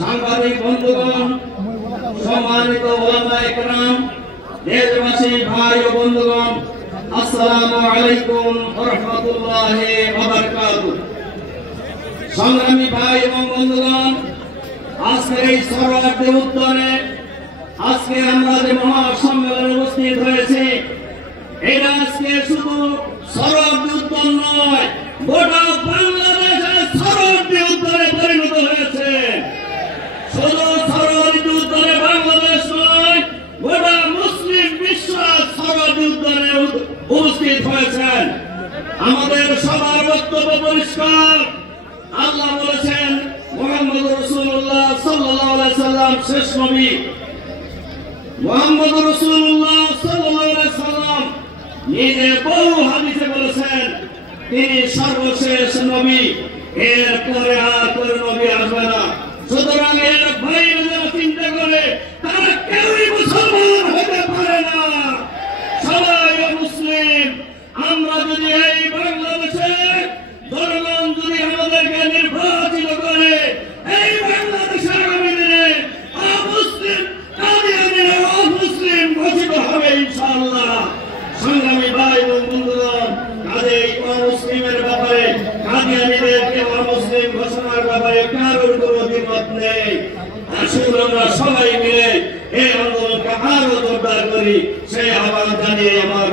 সাংবাদিক বন্ধুগণ, সম্মানিত ওলামায়ে কেরাম, দেশবাসী ভাই ও বন্ধুগণ, আসসালামু আলাইকুম ওয়া রাহমাতুল্লাহি ওয়া বারাকাতুহু। সংগ্রামী ভাই এবং বন্ধুগণ, আজকের এই সরোয়ার্দী উদ্যানে আজকে আমরা যে মহাসম্মেলনে উপস্থিত হয়েছি, এটা আজকে শুধু সরোয়ার্দী উদ্যান নয়, গোটা বাংলাদেশের সরোয়ার্দী উদ্যানে পরিণত হয়েছে। শুধু সরোয়ার্দী উদ্যানে বাংলাদেশ নয়, গোটা মুসলিম বিশ্ব সরোয়ার্দী উদ্যানে উপস্থিত হয়েছেন। আমাদের সবার বক্তব্য পরিষ্কার। আল্লাহ বলেছেন মুহাম্মদ রাসূলুল্লাহ সাল্লাল্লাহু আলাইহি সাল্লাম শেষ নবী। মুহাম্মদ রাসূলুল্লাহ সাল্লাল্লাহু আলাইহি সাল্লাম নিজে বহু হাদিসে বলেছেন তিনি সর্বশেষ নবী, এরপরে আর কোন নবী আসবে না। সুতরাং এর বাইরে যারা চিন্তা করে তারা কেউই মুসলমান হতে পারে না। সবাই মুসলিম। আমরা যদি এই বাংলাদেশে জনগণ যদি আমাদেরকে নির্বাচিত করে, এই বাংলাদেশের আগামী দিনে অমুসলিম কাদিয়ানীরা অমুসলিম ঘোষিত হবে ইনশাআল্লাহ। সংগ্রামী ভাই এবং বন্ধুগণ, কাজেই অমুসলিমের ব্যাপারে, কাদিয়ানীদেরকে অমুসলিম ঘোষণার ব্যাপারে কারোর কোনো দ্বিমত নেই। আসুন আমরা সবাই মিলে এই আন্দোলনকে আরো জোরদার করি, সেই আহ্বান জানিয়ে আমার